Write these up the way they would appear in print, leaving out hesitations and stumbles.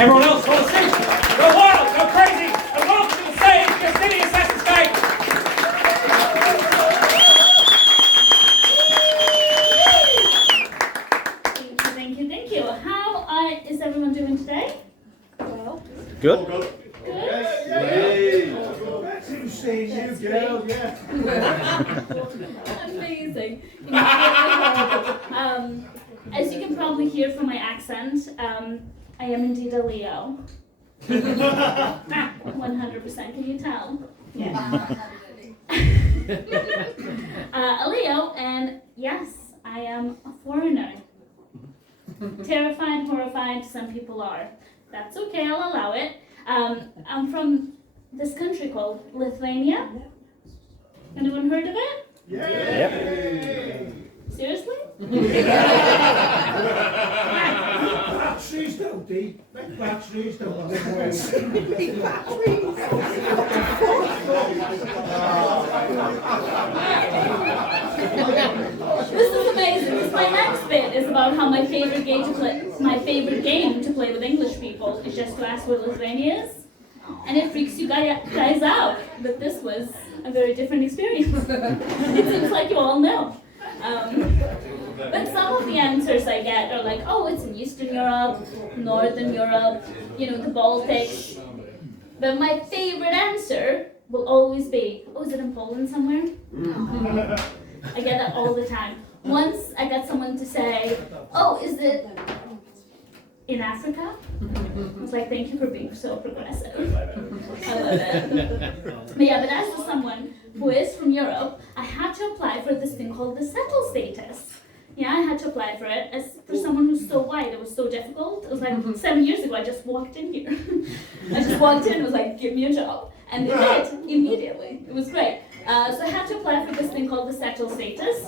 Everyone else, hold a seat. Go wild, go crazy, and welcome to the stage, Justina Seselskaitė. Thank you. How is everyone doing today? Well. Good. Good. Amazing. As you can probably hear from my accent, I am indeed a Leo. 100%, can you tell? Yeah. A Leo, and yes, I am a foreigner. Terrified, horrified, some people are. That's okay, I'll allow it. I'm from this country called Lithuania. Anyone heard of it? Yeah. Yep. Seriously? Batteries don't deep. Batteries don't. This is amazing. My next bit is about how my favorite game to play with English people is just to ask where Lithuania is. And it freaks you guys out that this was a very different experience. It seems like you all know. But some of the answers I get are like, oh, it's in Eastern Europe, Northern Europe, the Baltics. But my favorite answer will always be, oh, is it in Poland somewhere? I get that all the time. Once I got someone to say, oh, is it in Africa? I was like, thank you for being so progressive. I love it. But yeah, but as for someone who is from Europe, I had to apply for this thing called the settled status. Yeah, I had to apply for it. As for someone who's so white, it was so difficult. It was like 7 years ago, I just walked in here. I just walked in and was like, give me a job. And they did, immediately. It was great. So I had to apply for this thing called the settled status,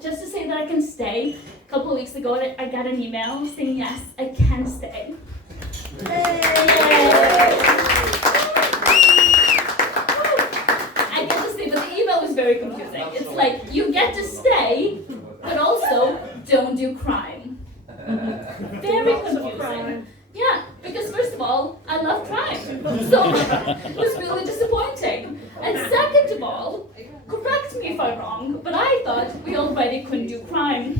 just to say that I can stay. A couple of weeks ago, I got an email saying, yes, I can stay. Yay! I get to stay, but the email was very confusing. It's like, you get to stay, but also don't do crime. Very confusing. Yeah, because first of all, I love crime. So it was really disappointing. And second of all, correct me if I'm wrong, but I thought we already couldn't do crime.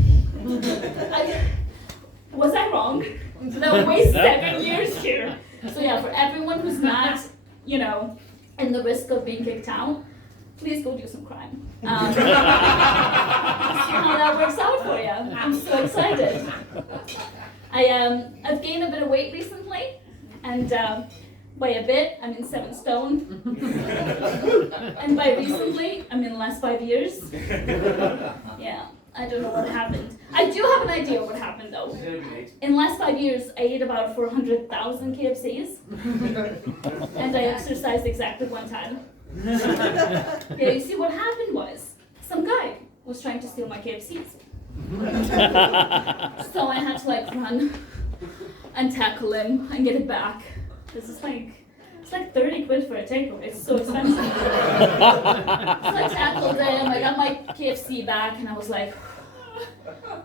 Was I wrong? Did I waste 7 years here? So yeah, for everyone who's not, in the risk of being kicked out, please go do some crime. See how that works out for you. I'm so excited. I've gained a bit of weight recently, and by a bit, I mean 7 stone. And by recently, I mean last 5 years. Yeah, I don't know what happened. I do have an idea what happened though. In the last 5 years, I ate about 400,000 KFCs. And I exercised exactly 1 time. Yeah, you see what happened was, some guy was trying to steal my KFCs. So I had to run and tackle him and get it back. This is it's like 30 quid for a takeaway. It's so expensive. So I tackled him, I got my KFC back, and I was like,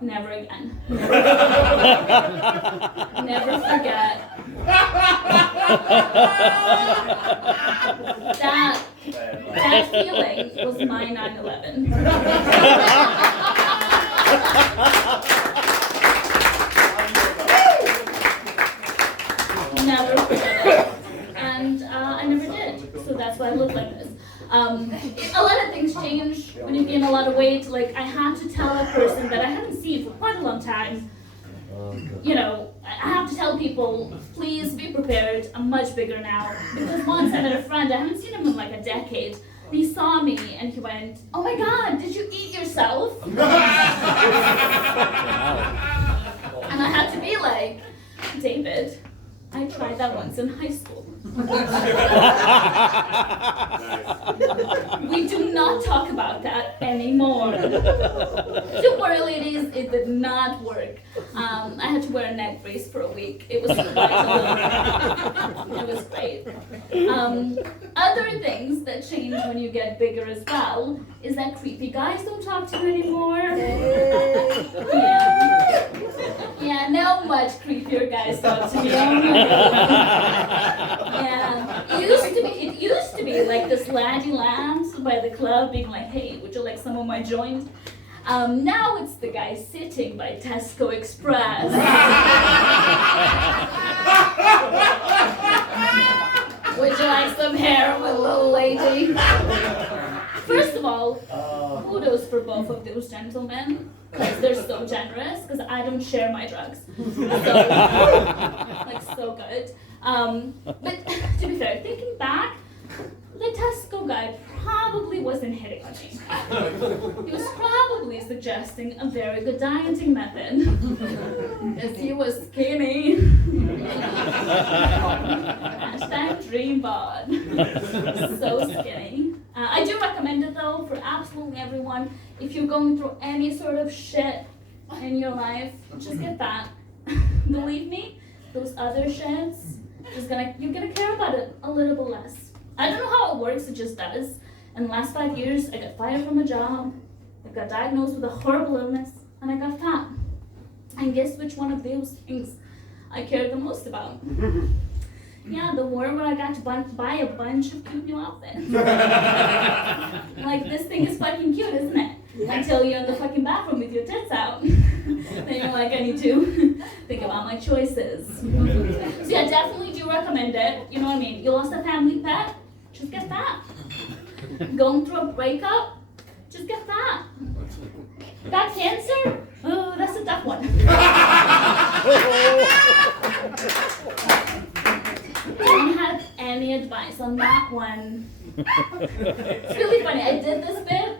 never again. Never forget. That feeling was my 9/11. Never forget it. And I never did. So that's why I look like this. A lot of things change when you gain a lot of weight. Like, I had to tell a person that I hadn't seen for quite a long time. I have to tell people, please be prepared. I'm much bigger now. Because once I met a friend, I haven't seen him in like a decade. And he saw me and he went, oh my God, did you eat yourself? And I had to be like, David, I tried that once in high school. We do not talk about that anymore. Don't worry, ladies, it did not work. I had to wear a neck brace for a week. It was it was great. Other things that change when you get bigger as well is that creepy guys don't talk to you anymore. Yeah. Yeah, now much creepier guys talk to me. Oh my God. Yeah, it used to be like this laddie lambs by the club being like, hey, would you like some of my joint? Now it's the guy sitting by Tesco Express. Would you like some heroin, little lady? First of all, kudos for both of those gentlemen, because they're so generous, because I don't share my drugs. So good. But to be fair, thinking back, the Tesco guy probably wasn't hitting on me. He was probably suggesting a very good dieting method, as he was skinny. Hashtag dream bod. So skinny. I do recommend it though for absolutely everyone. If you're going through any sort of shit in your life, just get that. Believe me, those other shits, you're gonna care about it a little bit less. I don't know how it works, it just does. In the last 5 years, I got fired from a job, I got diagnosed with a horrible illness, and I got fat. And guess which one of those things I care the most about? Yeah, the war where I got to buy a bunch of cute new outfits. Like, this thing is fucking cute, isn't it? Until you're in the fucking bathroom with your tits out. Then you're like, I need to think about my choices. So yeah, definitely do recommend it. You know what I mean? You lost a family pet? Just get fat. Going through a breakup? Just get fat. Got cancer? Oh, that's a tough one. Don't have any advice on that one. It's really funny. I did this bit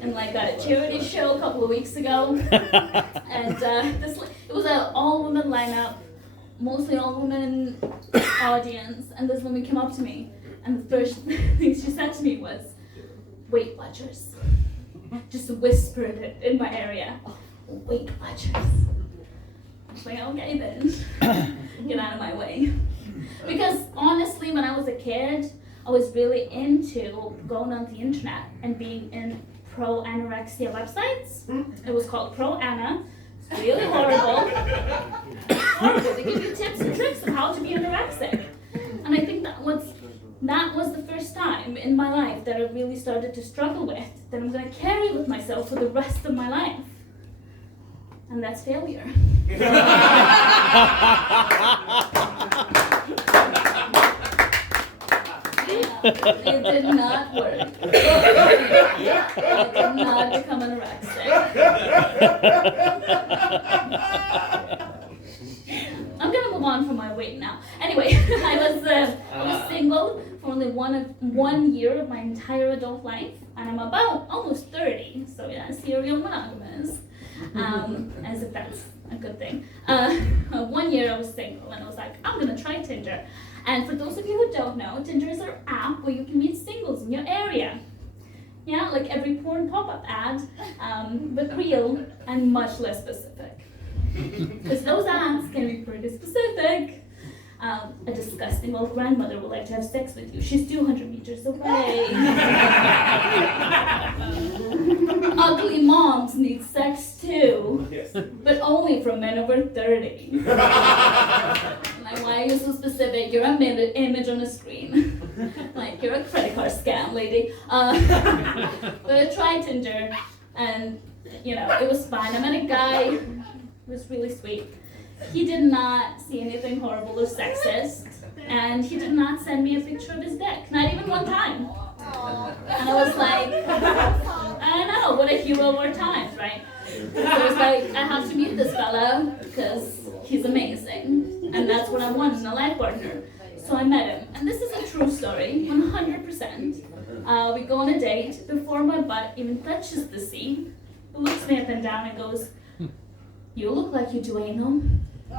in like a charity show a couple of weeks ago, and it was an all-women lineup, mostly all-women audience, and this woman came up to me, and the first thing she said to me was, "Weight Watchers." Just whispered it in my area. Weight Watchers. I was like, okay then, get out of my way. Because honestly, when I was a kid, I was really into going on the internet and being in pro-anorexia websites. It was called Pro-Ana. It's really horrible. Horrible. They give you tips and tricks of how to be anorexic. And I think that was the first time in my life that I really started to struggle with, that I'm going to carry with myself for the rest of my life. And that's failure. It did not work. I did not become anorexic. I'm gonna move on from my weight now. Anyway, I was single for only 1 year of my entire adult life, and I'm about almost 30, so yeah, serial monogamous. As if that's a good thing. 1 year I was single, and I was like, I'm gonna try Tinder. And for those of you who don't know, Tinder is an app where you can meet singles in your area. Yeah, like every porn pop-up ad, but real and much less specific. Because those ads can be pretty specific. A disgusting old grandmother would like to have sex with you. She's 200 meters away. Ugly moms need sex too, but only from men over 30. Like, why are you so specific? You're a image on a screen. Like, you're a credit card scam, lady. But I tried Tinder, and you know, it was fine. I met a guy who was really sweet. He did not see anything horrible or sexist, and he did not send me a picture of his dick, not even one time. And I was like, I know, what a hero of our times, right? So I was like, I have to meet this fella because he's amazing, and that's what I want in a life partner. So I met him, and this is a true story, 100%. We go on a date. Before my butt even touches the seat, he looks me up and down and goes, "You look like you do anal." A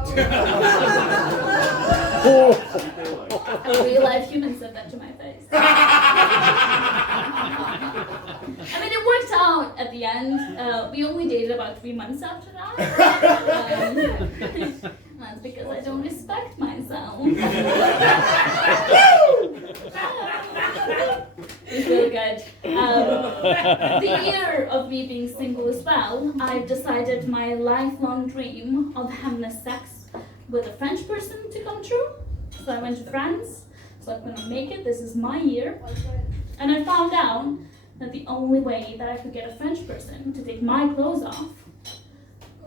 real life human said that to my face. I mean, it worked out at the end. We only dated about 3 months after that. That's because I don't respect myself. We feel good. the year of me being single as well, I've decided my lifelong dream of having a sex with a French person to come true. So I went to France, so I'm gonna make it, this is my year. And I found out that the only way that I could get a French person to take my clothes off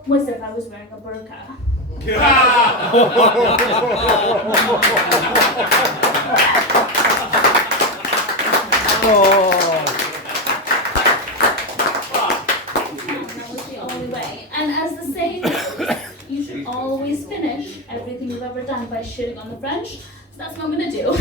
was if I was wearing a burqa. That was the only way. And as the saying goes, you should always finish everything you've ever done by shitting on the French. So that's what I'm gonna do.